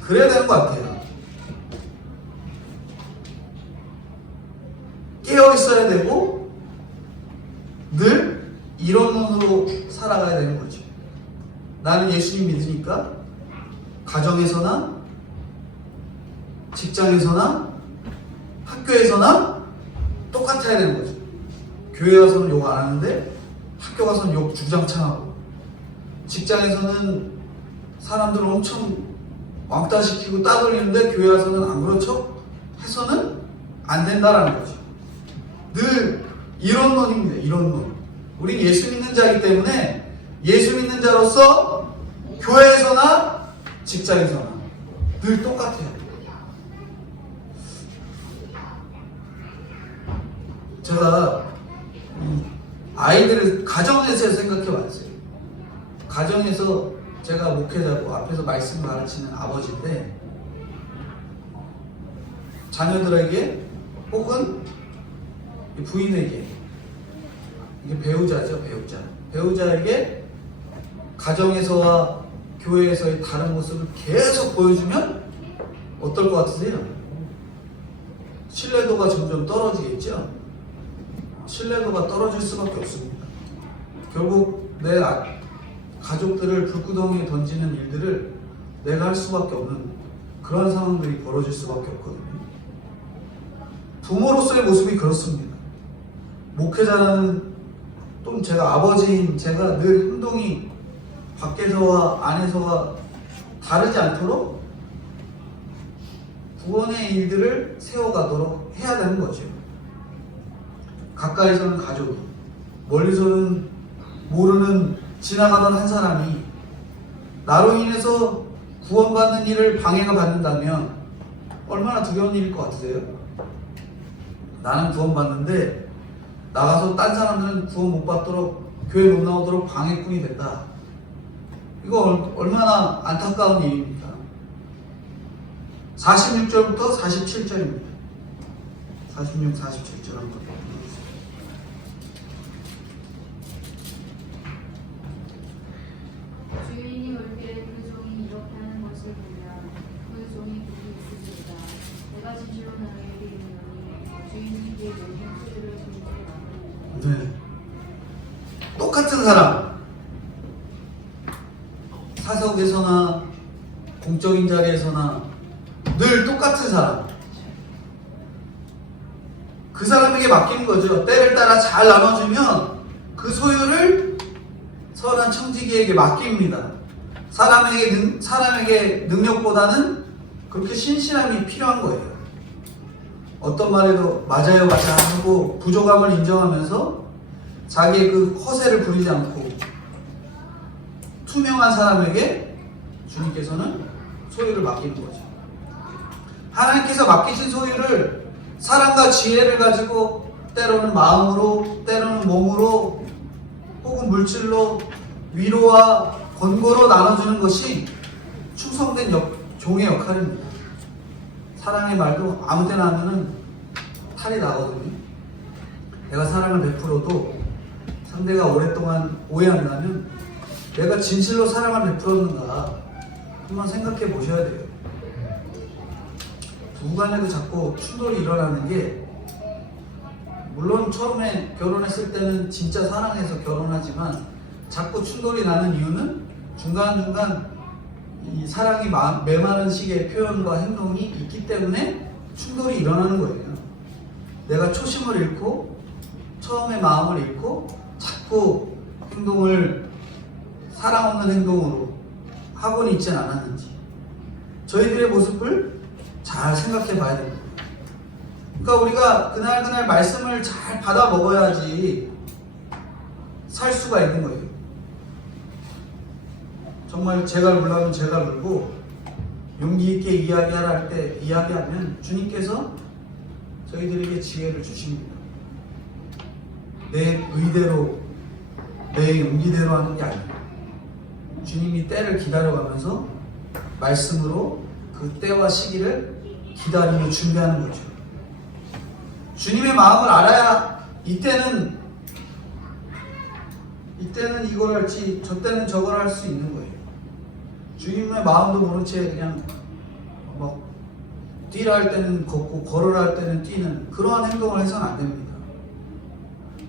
그래야 되는 것 같아요. 깨어 있어야 되고 늘 이론론으로 살아가야 되는 거죠. 나는 예수님 믿으니까 가정에서나 직장에서나 학교에서나 똑같아야 되는 거죠. 교회 가서는 욕 안 하는데 학교 가서는 욕 주장창 하고, 직장에서는 사람들 엄청 왕따 시키고 따돌리는데 교회 가서는 안 그렇죠? 해서는 안 된다라는 거죠. 늘 이론론입니다. 이론론. 우린 예수 믿는 자이기 때문에 예수 믿는 자로서 교회에서나 직장에서나 늘 똑같아요. 제가 아이들을 가정에서 생각해 봤어요. 가정에서 제가 목회자고 앞에서 말씀 가르치는 아버지인데, 자녀들에게 혹은 부인에게, 이게 배우자죠, 배우자에게 가정에서와 교회에서의 다른 모습을 계속 보여주면 어떨 것 같으세요? 신뢰도가 점점 떨어지겠죠? 신뢰도가 떨어질 수밖에 없습니다. 결국 내 가족들을 불구덩이에 던지는 일들을 내가 할 수밖에 없는 그런 상황들이 벌어질 수밖에 없거든요. 부모로서의 모습이 그렇습니다. 목회자는, 또 제가 아버지인 제가 늘 행동이 밖에서와 안에서와 다르지 않도록 구원의 일들을 세워가도록 해야 되는 거죠. 가까이서는 가족이, 멀리서는 모르는 지나가던 한 사람이 나로 인해서 구원받는 일을 방해가 받는다면 얼마나 두려운 일일 것 같으세요? 나는 구원받는데 나가서 딴 사람들은 구원 못 받도록, 교회 못 나오도록 방해꾼이 된다. 이거 얼마나 안타까운 일입니까? 46절부터 47절입니다. 46, 47절 한번 보겠습니다. 주인이 올 때 그 종이 이렇게 하는 것을 보면 그 종이 복이 있으리이다. 내가 진실로 너희에게 이르노니 주인이 그의 모든 소유를 진실에 맡기리라. 네. 똑같은 사람, 사석에서나 공적인 자리에서나 늘 똑같은 사람, 그 사람에게 맡기는 거죠. 때를 따라 잘 나눠주면 그 소유를 선한 청지기에게 맡깁니다. 사람에게 능력보다는 그렇게 신실함이 필요한 거예요. 어떤 말에도 맞아요 하고 부족함을 인정하면서 자기의 그 허세를 부리지 않고 투명한 사람에게 주님께서는 소유를 맡기는 거죠. 하나님께서 맡기신 소유를 사랑과 지혜를 가지고 때로는 마음으로, 때로는 몸으로, 혹은 물질로 위로와 권고로 나눠주는 것이 충성된 종의 역할입니다. 사랑의 말도 아무 때나 하면은 탈이 나거든요. 내가 사랑을 베풀어도 상대가 오랫동안 오해한다면 내가 진실로 사랑을 베풀었는가 한번 생각해 보셔야 돼요. 부부 간에도 자꾸 충돌이 일어나는 게, 물론 처음에 결혼했을 때는 진짜 사랑해서 결혼하지만 자꾸 충돌이 나는 이유는 중간중간 이 사랑이 메마른 식의 표현과 행동이 있기 때문에 충돌이 일어나는 거예요. 내가 초심을 잃고 처음에 마음을 잃고 자꾸 행동을 사랑 없는 행동으로 하고는 있진 않았는지 저희들의 모습을 잘 생각해 봐야 됩니다. 그러니까 우리가 그날 말씀을 잘 받아 먹어야지 살 수가 있는 거예요. 정말 제가 울라면 제가 울고 용기 있게 이야기하라 할 때 이야기하면 주님께서 저희들에게 지혜를 주십니다. 내 의대로, 내 용기대로 하는 게 아니에요. 주님이 때를 기다려가면서 말씀으로 그 때와 시기를 기다리며 준비하는 거죠. 주님의 마음을 알아야 이때는 이걸 할지 저때는 저걸 할 수 있는 거예요. 주님의 마음도 모른 채 그냥 막 뛰라 할 때는 걷고 걸으라 할 때는 뛰는 그러한 행동을 해서는 안 됩니다.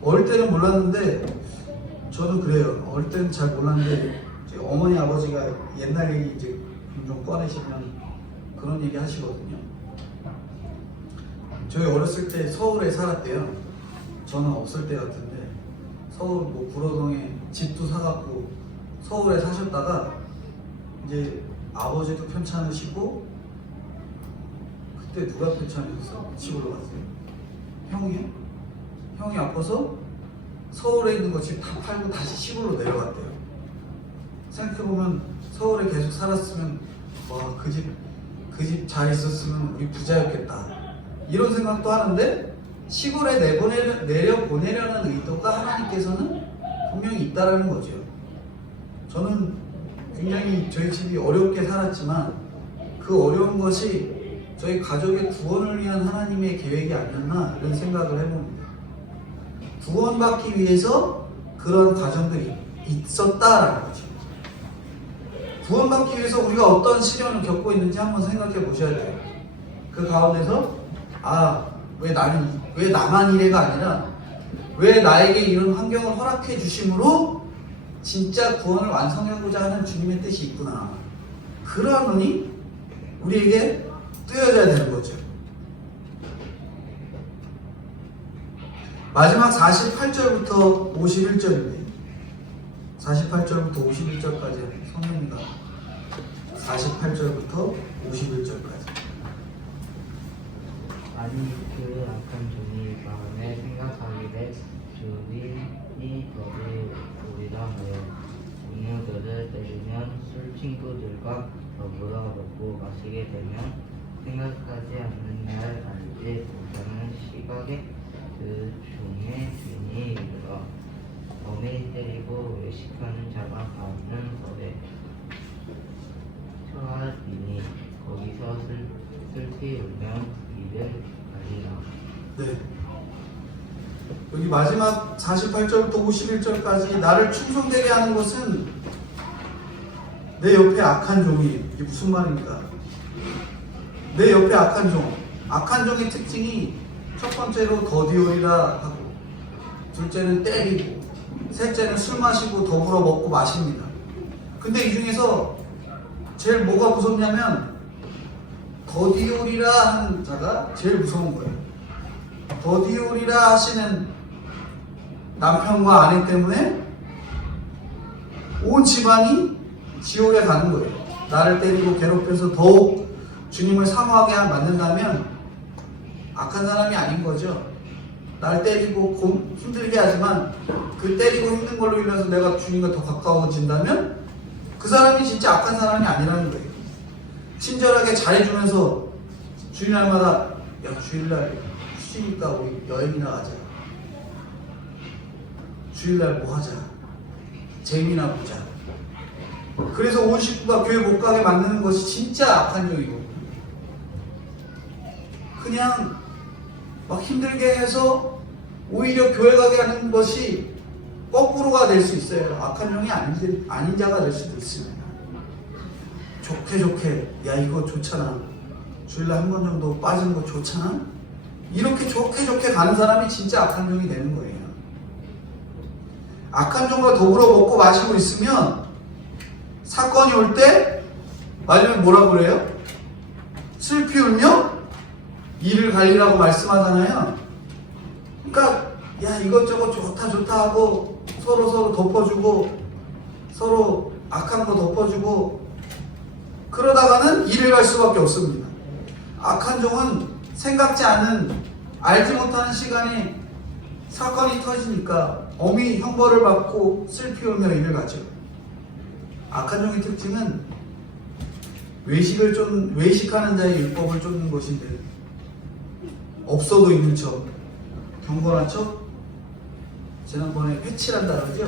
어릴 때는 몰랐는데 저는 그래요. 어릴 때는 잘 몰랐는데 어머니 아버지가 옛날 얘기 이제 좀 꺼내시면 그런 얘기 하시거든요. 저희 어렸을 때 서울에 살았대요. 저는 없을 때 같은데 서울 뭐 구로동에 집도 사갖고 서울에 사셨다가 이제 아버지도 편찮으시고 그때 누가 편찮으셨어? 시골로 갔어요. 형이요? 형이 아파서 서울에 있는 거 집 다 팔고 다시 시골로 내려갔대요. 생각해보면 서울에 계속 살았으면 와 그 집 잘 있었으면 우리 부자였겠다 이런 생각도 하는데 시골에 내려보내려는 의도가 하나님께서는 분명히 있다라는 거죠. 저는 굉장히 저희 집이 어렵게 살았지만 그 어려운 것이 저희 가족의 구원을 위한 하나님의 계획이 아니었나 이런 생각을 해봅니다. 구원받기 위해서 그런 과정들이 있었다라는 거죠. 구원받기 위해서 우리가 어떤 시련을 겪고 있는지 한번 생각해 보셔야 돼요. 그 가운데서 왜 나만 이래가 아니라 왜 나에게 이런 환경을 허락해 주심으로 진짜 구원을 완성하고자 하는 주님의 뜻이 있구나. 그러한 눈이 우리에게 뜨여져야 되는 거죠. 마지막 48절부터 51절인데 48절부터 51절까지 성경입니다. 48절부터 51절까지. 아니 그 악한 종이 마음에 생각하기를 주인이 너를 우리라 하여 동료들을 때리면 술 친구들과 더불어 먹고 마시게 되면 생각하지 않는 날 알지 못하는 시각에 그 종의 주인이 이르러 엄히 때리고 외식하는 자가 가는 거래 처하리니 거기서 슬피 울며 이를 가리라. 네. 여기 마지막 48절부터 51절까지 나를 충성되게 하는 것은 내 옆에 악한 종이 이게 무슨 말입니까? 내 옆에 악한 종. 악한 종의 특징이 첫 번째로 더디오리라 하고 둘째는 때리고 셋째는 술 마시고 더불어 먹고 마십니다. 근데 이 중에서 제일 뭐가 무섭냐면 더디오리라 하는 자가 제일 무서운 거예요. 더디오리라 하시는 남편과 아내 때문에 온 집안이 지옥에 가는 거예요. 나를 때리고 괴롭혀서 더욱 주님을 사모하게 만든다면 악한 사람이 아닌 거죠. 날 때리고 힘들게 하지만 그 때리고 힘든 걸로 인해서 내가 주님과 더 가까워진다면 그 사람이 진짜 악한 사람이 아니라는 거예요. 친절하게 잘해주면서 주일날마다 야 주일날 휴지니까 우리 여행이나 가자. 주일날 뭐 하자. 재미나 보자. 그래서 온 식구가 교회 못 가게 만드는 것이 진짜 악한 종이고 그냥 막 힘들게 해서 오히려 교회 가게 하는 것이 거꾸로가 될 수 있어요. 악한 종이 아닌 자가 될 수도 있습니다. 좋게 야 이거 좋잖아. 주일날 한 번 정도 빠지는 거 좋잖아. 이렇게 좋게 가는 사람이 진짜 악한 종이 되는 거예요. 악한 종과 더불어 먹고 마시고 있으면 사건이 올 때 마지막에 뭐라고 그래요? 슬피 울며 이를 갈리라고 말씀하잖아요. 그러니까 야 이것저것 좋다 하고 서로 덮어주고 서로 악한 거 덮어주고 그러다가는 이를 갈 수밖에 없습니다. 악한 종은 생각지 않은 알지 못하는 시간에 사건이 터지니까 엄히 형벌을 받고 슬피 울며 이를 가죠. 악한 종의 특징은 외식하는 자의 율법을 쫓는 것인데 없어도 있는 척 경건한 척 지난번에 회칠한다 그러죠?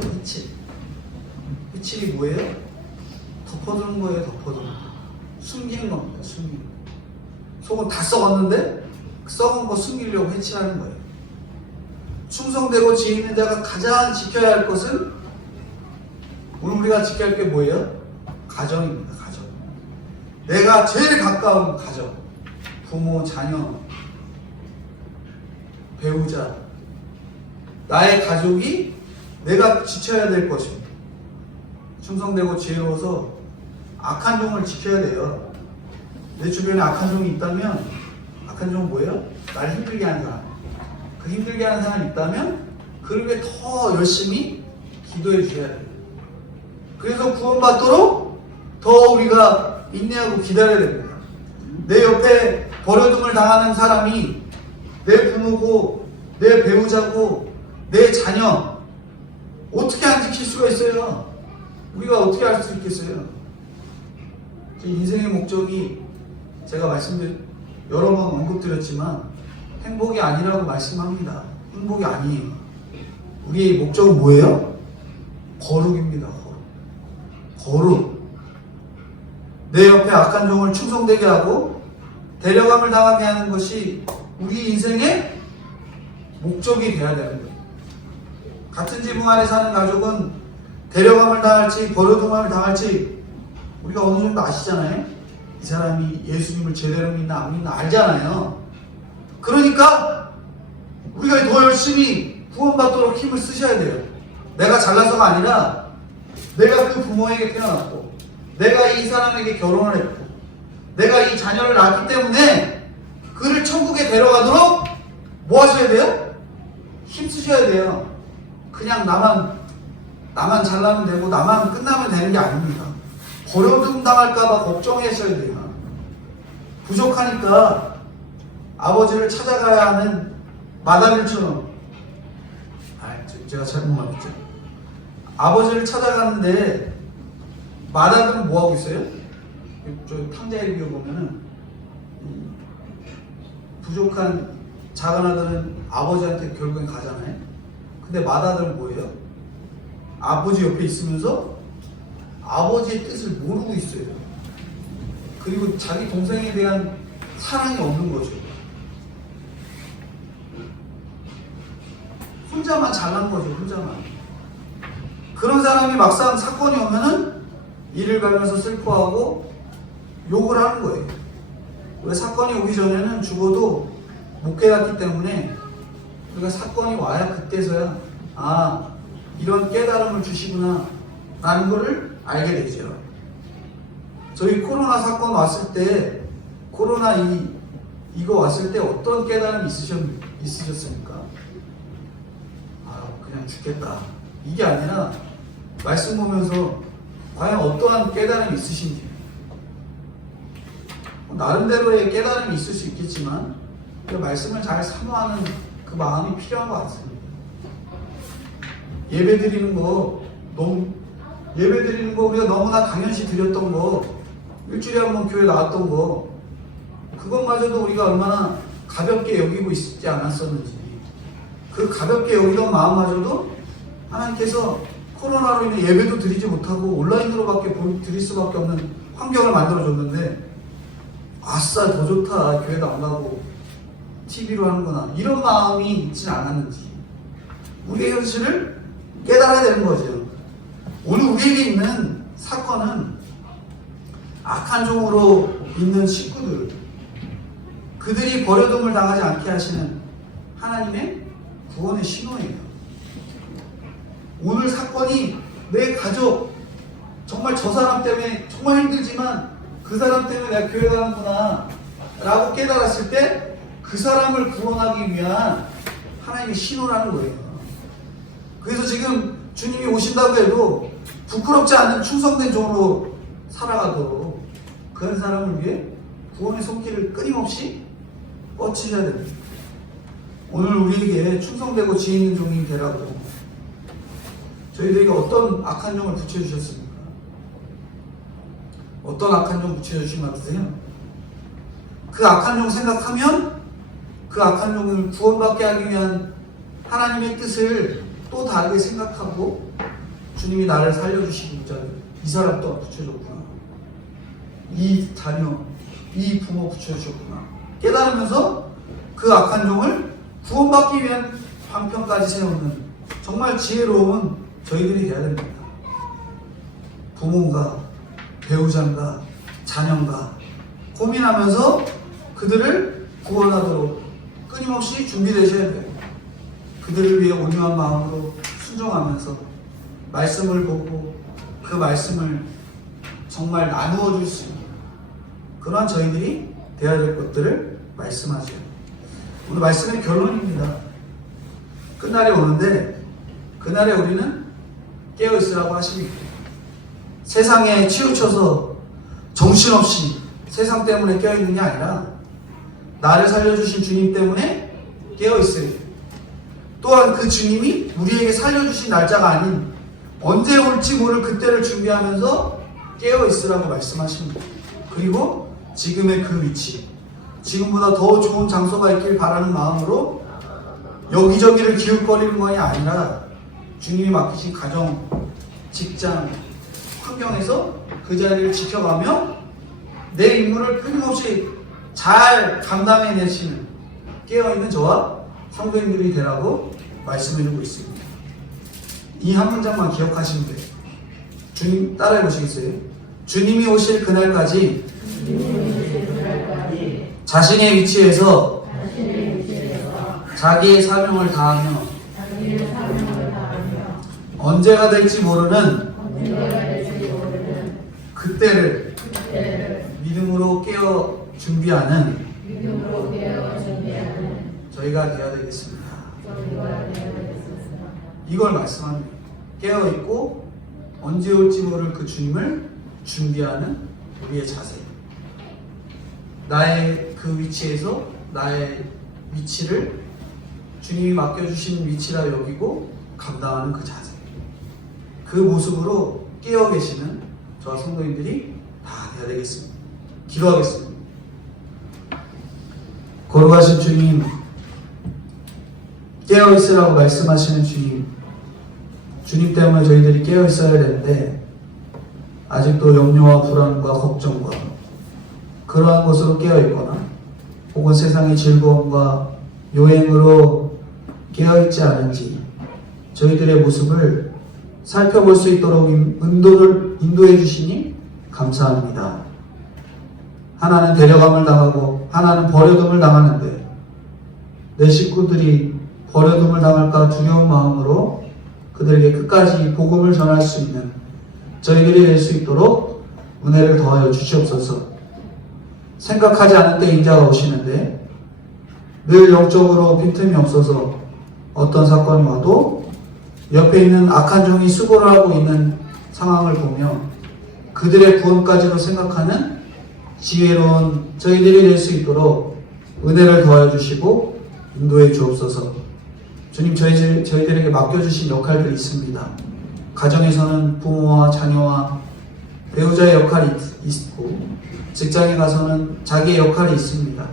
회칠이 뭐예요? 덮어두는 거예요. 덮어두는 거. 숨기는 겁니다. 숨기는 거. 속은 다 썩었는데 썩은 거 숨기려고 해치라는 거예요. 충성되고 지혜 있는 자가 가장 지켜야 할 것은, 오늘 우리가 지켜야 할 게 뭐예요? 가정입니다. 가정. 내가 제일 가까운 가정, 부모, 자녀, 배우자, 나의 가족이 내가 지켜야 될 것입니다. 충성되고 지혜로워서 악한 종을 지켜야 돼요. 내 주변에 악한 종이 있다면, 악한 종은 뭐예요? 나를 힘들게 하는 사람. 그 힘들게 하는 사람이 있다면 그를 위해 더 열심히 기도해 주셔야 돼요. 그래서 구원받도록 더 우리가 인내하고 기다려야 됩니다. 내 옆에 버려둠을 당하는 사람이 내 부모고, 내 배우자고, 내 자녀, 어떻게 안 지킬 수가 있어요? 우리가 어떻게 할 수 있겠어요? 제 인생의 목적이, 제가 여러 번 언급드렸지만 행복이 아니라고 말씀합니다. 행복이 아니에요. 우리의 목적은 뭐예요? 거룩입니다. 거룩. 내 옆에 악한 종을 충성되게 하고 데려감을 당하게 하는 것이 우리 인생의 목적이 돼야 되는 거예요. 같은 지붕 아래 사는 가족은 데려감을 당할지 버려둠을 당할지 우리가 어느 정도 아시잖아요. 이 사람이 예수님을 제대로 믿나 안 믿나 알잖아요. 그러니까 우리가 더 열심히 구원받도록 힘을 쓰셔야 돼요. 내가 잘나서가 아니라 내가 그 부모에게 태어났고, 내가 이 사람에게 결혼을 했고, 내가 이 자녀를 낳았기 때문에 그를 천국에 데려가도록 뭐 하셔야 돼요? 힘쓰셔야 돼요. 그냥 나만 잘나면 되고 나만 끝나면 되는 게 아닙니다. 버려둠 당할까봐 걱정하셔야 돼요. 부족하니까 아버지를 찾아가야 하는 마다들처럼, 제가 잘못 말했죠. 아버지를 찾아가는데 마다들은 뭐 하고 있어요? 저 탕자에 비워보면은 부족한 작은 아들은 아버지한테 결국엔 가잖아요. 근데 마다들은 뭐예요? 아버지 옆에 있으면서 아버지의 뜻을 모르고 있어요. 그리고 자기 동생에 대한 사랑이 없는 거죠. 혼자만 잘난 거죠. 혼자만. 그런 사람이 막상 사건이 오면은 이를 갈면서 슬퍼하고 욕을 하는 거예요. 왜? 사건이 오기 전에는 죽어도 못 깨닫기 때문에 우리가 사건이 와야 그때서야 이런 깨달음을 주시구나 라는 거를 알게 되죠. 저희 코로나 사건 왔을 때, 코로나 이거 왔을 때 어떤 깨달음이 있으셨습니까? 그냥 죽겠다, 이게 아니라 말씀 보면서 과연 어떠한 깨달음이 있으신지, 나름대로의 깨달음이 있을 수 있겠지만 그 말씀을 잘 사모하는 그 마음이 필요한 것 같습니다. 예배 드리는 거 우리가 너무나 당연시 드렸던 거, 일주일에 한 번 교회 나왔던 거, 그것마저도 우리가 얼마나 가볍게 여기고 있지 않았었는지, 그 가볍게 여기던 마음마저도 하나님께서 코로나로 인해 예배도 드리지 못하고 온라인으로밖에 드릴 수밖에 없는 환경을 만들어줬는데, 아싸 더 좋다, 교회도 안 가고 TV로 하는구나, 이런 마음이 있지 않았는지 우리의 현실을 깨달아야 되는 거죠. 오늘 우리에게 있는 사건은 악한 종으로 있는 식구들, 그들이 버려둠을 당하지 않게 하시는 하나님의 구원의 신호예요. 오늘 사건이 내 가족, 정말 저 사람 때문에 정말 힘들지만 그 사람 때문에 내가 교회 가는구나 라고 깨달았을 때 그 사람을 구원하기 위한 하나님의 신호라는 거예요. 그래서 지금 주님이 오신다고 해도 부끄럽지 않은 충성된 종으로 살아가도록 그런 사람을 위해 구원의 손길을 끊임없이 뻗치셔야 됩니다. 오늘 우리에게 충성되고 지혜 있는 종이 되라고 저희들에게 어떤 악한 종을 붙여주셨습니까? 어떤 악한 종 붙여주신 것 같으세요? 그 악한 종 생각하면 그 악한 종을 구원받게 하기 위한 하나님의 뜻을 또 다르게 생각하고 주님이 나를 살려주시고자 이 사람 또 붙여줬구나. 이 자녀, 이 부모 붙여주셨구나. 깨달으면서 그 악한 종을 구원받기 위한 방편까지 세우는 정말 지혜로운 저희들이 돼야 됩니다. 부모인가, 배우자인가, 자녀인가 고민하면서 그들을 구원하도록 끊임없이 준비되셔야 돼요. 그들을 위해 온유한 마음으로 순종하면서 말씀을 보고 그 말씀을 정말 나누어 줄 수 있는 그러한 저희들이 되어야 될 것들을 말씀하세요. 오늘 말씀의 결론입니다. 끝날이 오는데 그날에 우리는 깨어있으라고 하십니다. 세상에 치우쳐서 정신없이 세상 때문에 깨어있는 게 아니라 나를 살려주신 주님 때문에 깨어있어요. 또한 그 주님이 우리에게 살려주신 날짜가 아닌 언제 올지 모를 그때를 준비하면서 깨어있으라고 말씀하십니다. 그리고 지금의 그 위치, 지금보다 더 좋은 장소가 있길 바라는 마음으로 여기저기를 기웃거리는 것이 아니라 주님이 맡기신 가정, 직장, 환경에서 그 자리를 지켜가며 내 임무를 끊임없이 잘 감당해내시는 깨어있는 저와 성도님들이 되라고 말씀해주고 있습니다. 이 한 문장만 기억하시면 돼요. 주님 따라해 보시겠어요? 주님이 오실 그날까지 자신의 위치에서 자기의 사명을 다하며 언제가 될지 모르는 그때를 믿음으로 깨어 준비하는 저희가 되어야 되겠습니다. 이걸 말씀합니다. 깨어있고 언제 올지 모를 그 주님을 준비하는 우리의 자세. 나의 그 위치에서 나의 위치를 주님이 맡겨주신 위치라 여기고 감당하는 그 자세. 그 모습으로 깨어 계시는 저와 성도님들이 다 되어야 되겠습니다. 기도하겠습니다. 거룩하신 주님, 깨어있으라고 말씀하시는 주님 때문에 저희들이 깨어있어야 되는데 아직도 염려와 불안과 걱정과 그러한 것으로 깨어있거나 혹은 세상의 즐거움과 요행으로 깨어있지 않은지 저희들의 모습을 살펴볼 수 있도록 인도해 주시니 감사합니다. 하나는 데려감을 당하고 하나는 버려둠을 당하는데 내 식구들이 버려둠을 당할까 두려운 마음으로 그들에게 끝까지 복음을 전할 수 있는 저희들이 될 수 있도록 은혜를 더하여 주시옵소서. 생각하지 않은 때 인자가 오시는데 늘 영적으로 빈틈이 없어서 어떤 사건이 와도 옆에 있는 악한 종이 수고를 하고 있는 상황을 보며 그들의 구원까지도 생각하는 지혜로운 저희들이 될 수 있도록 은혜를 더하여 주시고 인도해 주옵소서. 주님, 저희들에게 맡겨주신 역할들이 있습니다. 가정에서는 부모와 자녀와 배우자의 역할이 있고 직장에 가서는 자기의 역할이 있습니다.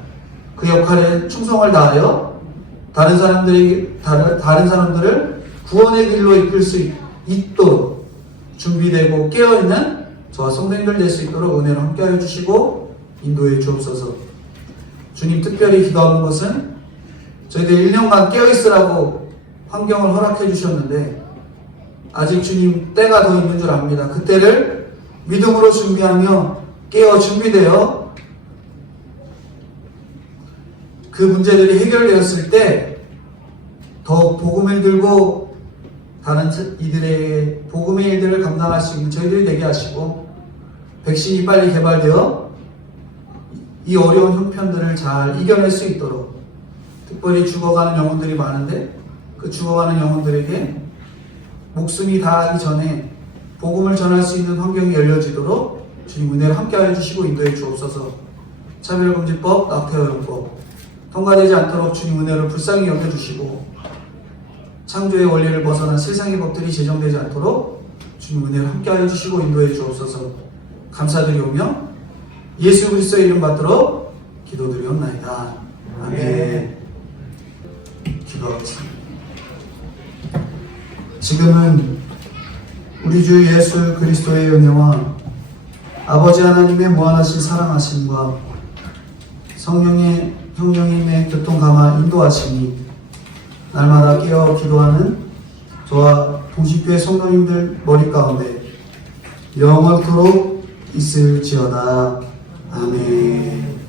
그 역할에 충성을 다하여 다른 사람들을 구원의 길로 이끌 수 있도록 준비되고 깨어있는 저와 성도님들 될 수 있도록 은혜를 함께하여 주시고 인도해 주옵소서. 주님, 특별히 기도하는 것은 저희들 1년간 깨어있으라고 환경을 허락해 주셨는데 아직 주님 때가 더 있는 줄 압니다. 그때를 믿음으로 준비하며 깨어 준비되어 그 문제들이 해결되었을 때 더 복음을 들고 다른 이들의 복음의 일들을 감당할 수 있는 저희들이 되게 하시고 백신이 빨리 개발되어 이 어려운 형편들을 잘 이겨낼 수 있도록 특별히 죽어가는 영혼들이 많은데 그 죽어가는 영혼들에게 목숨이 다하기 전에 복음을 전할 수 있는 환경이 열려지도록 주님 은혜를 함께하여 주시고 인도해 주옵소서. 차별금지법, 낙태허용법 통과되지 않도록 주님 은혜를 불쌍히 여겨주시고 창조의 원리를 벗어난 세상의 법들이 제정되지 않도록 주님 은혜를 함께하여 주시고 인도해 주옵소서. 감사드리오며 예수 그리스도의 이름 받들어 기도드리옵나이다. 아멘. 기도하겠습니다. 지금은 우리 주 예수 그리스도의 은혜와 아버지 하나님의 무한하신 사랑하심과 성령님의 교통감화 인도하심이 날마다 깨어 기도하는 저와 동식교회 성도님들 머리 가운데 영원토록 있을지어다. 아멘.